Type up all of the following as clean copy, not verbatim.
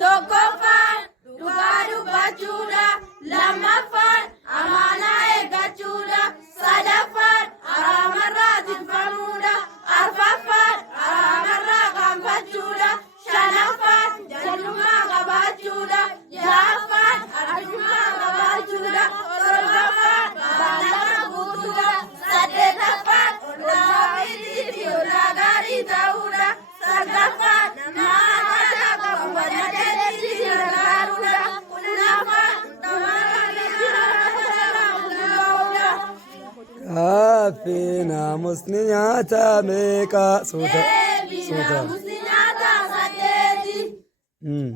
Tokkoffaan dhugaa dubbachuudha. Lammaffaan amaanaa eeggachuudha. Sadaffaan araamarraa tikfamuudha. Arfaffaan araamarraa qaanfachuudha. Shanaffaan jal'ummaa qabaachuudha. Ja'affaan arjummaa qabaachuudha. Torbaffaan baallama guutuudha. Saddeetaffaan ollaa fi ollaa gaarii ta'uudha. Saglaffaan nama qabu badhaadheetti gargaaruudha. Kurnaffaan Kaaffee naamusni nyaata meeqa? naamusni nyaata saddeeti.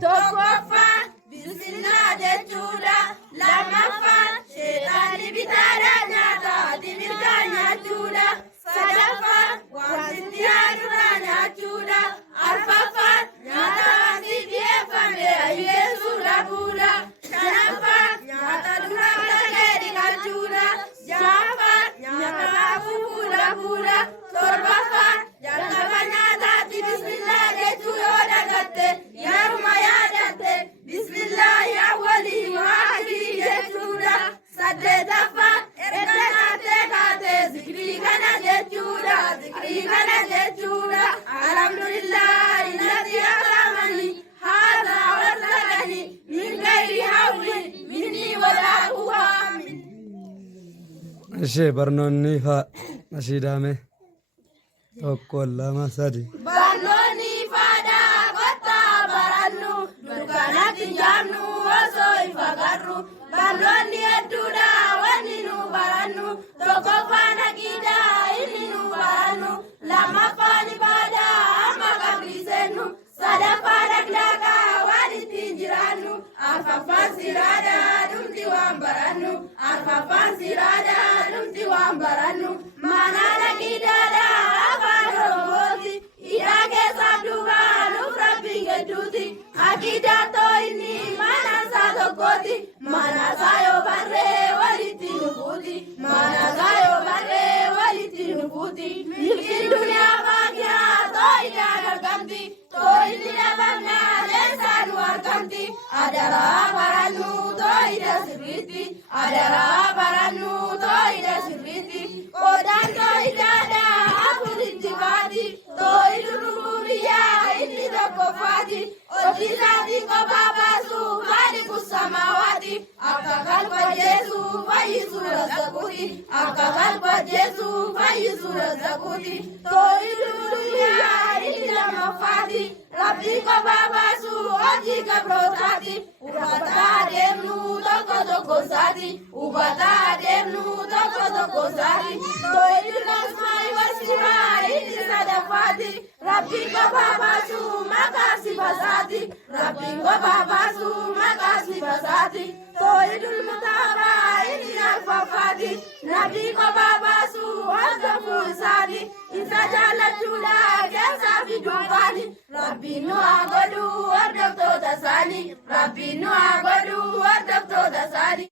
Tokkoffaan bismillaa jechuudha. Lammaffaan sheexaanni bitaadhaa nyaata ati mirgaa nyaachuudha. Sadaffaan wanti yaadurraa nyaachuudha. Arfaffaan nyaata wanti dhiyeeffame ayyeessuu dhabuudha. Shanaffaan nyaata dura dhaqee dhiqachuudha. Ja'affaan nyaata hafuufuu dhabuudha. Torbaffaan jalqaba nyaataatti bismillaa jechuu yoo dagatte yeruma yaadatte bismillaa yaa walii waahidii jechuudha. Saddeetaffaan erga nyaatee kaatee zikrii kana jechuudha. Zikrii kana jechuudha. Alhamdulillah illati akramani haadha warragani min gayri hawli minni walaa quwwaamin. Ishee barnoonni fa'a nashiidhaame tokko lama sadi. Barnoonni faadaa kottaa barannu dukkanatti jaamnu osoo hin agarru. Barnoonni hedduudha wanni nu barannu. Tokkoffaan aqiidaa inni nu barannu. Lammaffaan ibaadaa amma qabrii seennu. Sadaffaan akhlaaqaa waan ittiin jiraannu. Arfaffaan siraadaa dhumti waan barannu. Arfaffaan siraadaa dhumti waan barannu. Manaan aqiidaadhaa afaan Oromooti. Hidhaa keessaa duubaa nuuf rabbiin hedduuti. Aqiidaa too inni manaasaa tokkooti. Manaasaa yoo barree walitti nufuuti. Manaasaa yoo barree walitti nufuuti. Milkiin duniyaa baakiyaa too hidhaan argamti. Too inni dhabamnaa leessaa nu argamti. Adaraa barannu too hidha sirriitti. Adaraa barannu too hidha sirriitti. Qodaan too hidhaadhaa afuritti baati. Too hidhuruu biyyaa inni tokkoffaati. Hojii kophaa baasuu maali kusamaawaati. Akka qalba Jeesuu fayyisuu razzaquuti. Akka qalba Jeesuu fayyisuu razzaquuti. Too hidhuruu biyyaa inni lamaffaati. Rabbii kophaa baasuu hojii gabrootaati. Hubataa deemnu tokko tokko isaati. Hubataa deemnu tokko tokko isaati. Too hidhuun asmaa'i wasiifaa inni sadaffaati. Rabbii kophaa baasuu maqaa sifasaati. Rabbiin kophaa baasuu maqaa sifasaati. Too hidhuun mutaabaa inni arfaffaati. Rabbii kophaa baasuu hordofuu isaati. Isa jaallachuudhaa keessaa fi duubaani. Rabbiin nu haa godhuu hordoftoota isaanii. Rabbiin nu haa godhuu hordoftoota isaanii.